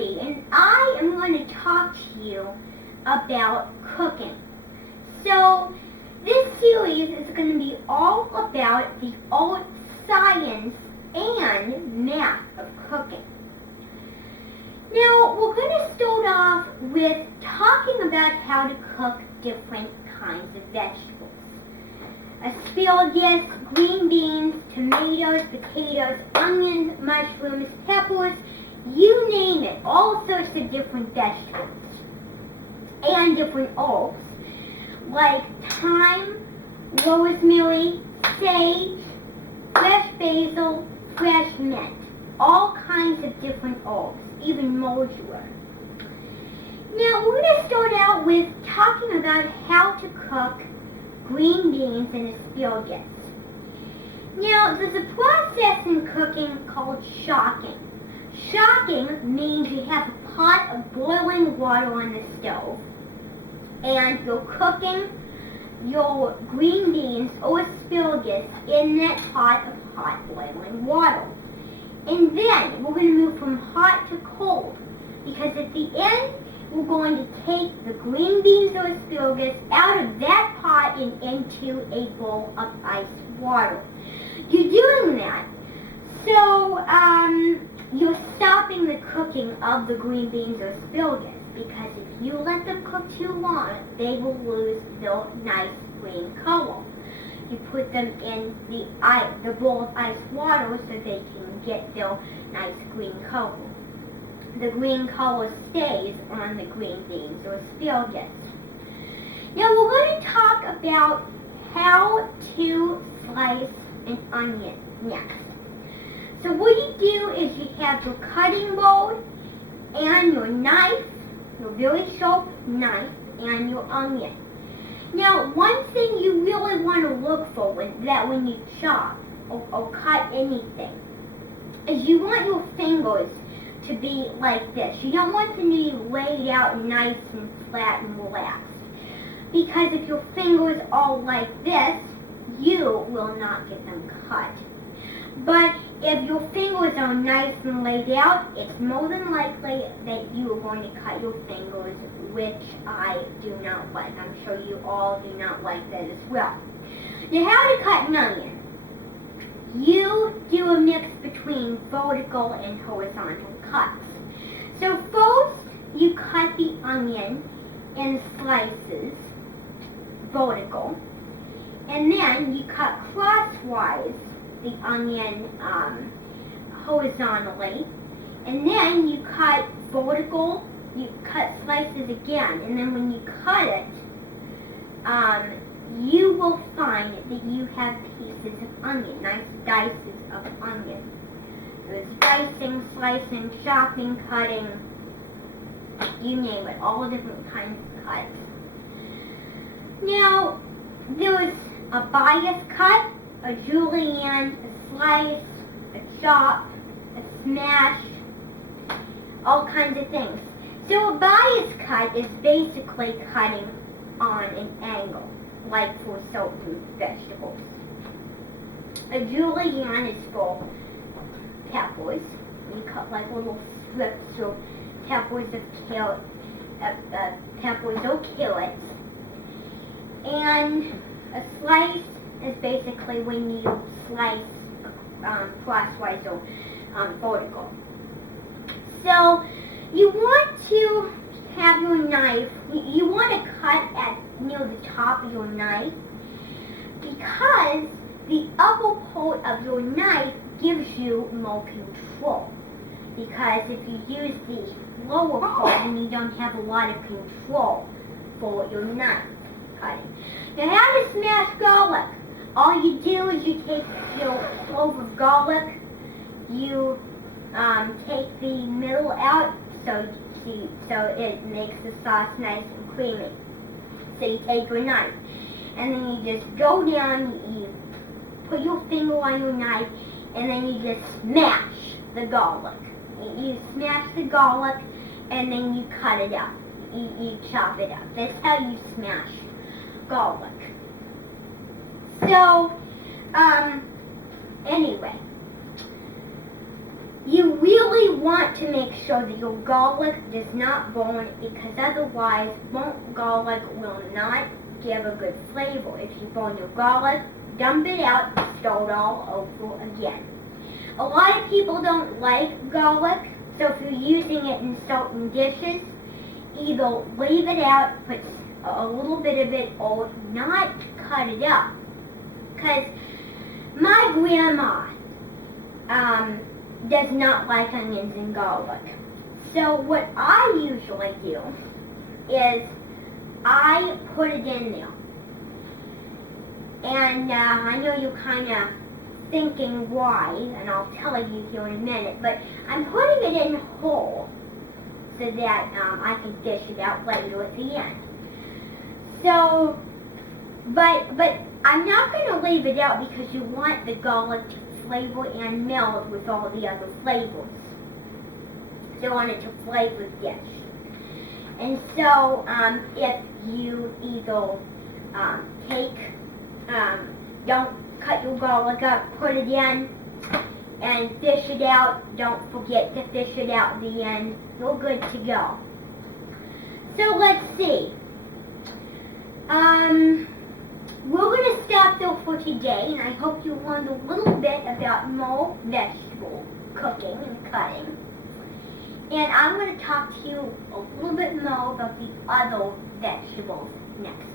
Abby, and I am going to talk to you about cooking. So, this series is going to be all about the old science and math of cooking. Now, we're going to start off with talking about how to cook different kinds of vegetables. Asparagus, green beans, tomatoes, potatoes, onions, mushrooms, peppers, you name it, all sorts of different vegetables. And different herbs, like thyme, rosemary, sage, fresh basil, fresh mint. All kinds of different herbs, even mulberry. Now, we're going to start out with talking about how to cook green beans and asparagus. Now, there's a process in cooking called shocking. Shocking means you have a pot of boiling water on the stove, and you're cooking your green beans or asparagus in that pot of hot boiling water. And then we're going to move from hot to cold, because at the end we're going to take the green beans or asparagus out of that pot and into a bowl of ice water. You're doing that so you're stopping the cooking of the green beans or asparagus, because if you let them cook too long, they will lose their nice green color. You put them in the bowl of ice water so they can get their nice green color. The green color stays on the green beans or asparagus. Now we're going to talk about how to slice an onion next. So what you do is you have your cutting board and your knife, your very sharp knife, and your onion. Now, one thing you really want to look for when you chop or cut anything is you want your fingers to be like this. You don't want them to be laid out nice and flat and relaxed, because if your fingers are like this, you will not get them cut. But if your fingers are nice and laid out, it's more than likely that you are going to cut your fingers, which I do not like. I'm sure you all do not like that as well. Now, how to cut an onion? You do a mix between vertical and horizontal cuts. So first, you cut the onion in slices, vertical, and then you cut crosswise the onion horizontally, and then you cut vertical, you cut slices again, and then when you cut it, you will find that you have pieces of onion, nice dices of onion. There's dicing, slicing, chopping, cutting, you name it, all different kinds of cuts. Now, there's a bias cut, a julienne, a slice, a chop, a smash, all kinds of things. So a bias cut is basically cutting on an angle, like for certain vegetables. A julienne is for peppers. You cut like little strips of peppers or carrots. And a slice is basically when you slice crosswise or vertical. So you want to have your knife, you want to cut at near the top of your knife, because the upper part of your knife gives you more control. Because if you use the lower part, then you don't have a lot of control for your knife cutting. Now, how to smash garlic? All you do is you take your clove of garlic, you take the middle out so it makes the sauce nice and creamy. So you take your knife, and then you just go down, you put your finger on your knife, and then you just smash the garlic. You smash the garlic, and then you cut it up. You chop it up. That's how you smash garlic. So, anyway, you really want to make sure that your garlic does not burn, because otherwise burnt garlic will not give a good flavor. If you burn your garlic, dump it out, start all over again. A lot of people don't like garlic, so if you're using it in certain dishes, either leave it out, put a little bit of it, or not cut it up. Because my grandma does not like onions and garlic. So what I usually do is I put it in there. And I know you're kind of thinking why, and I'll tell you here in a minute, but I'm putting it in whole so that I can dish it out later at the end. So, but I'm not going to leave it out because you want the garlic to flavor and meld with all the other flavors. So you want it to flavor the dish. And so if you either don't cut your garlic up, put it in, and fish it out. Don't forget to fish it out at the end. You're good to go. So let's see. We're going to stop there for today, and I hope you learned a little bit about more vegetable cooking and cutting. And I'm going to talk to you a little bit more about the other vegetables next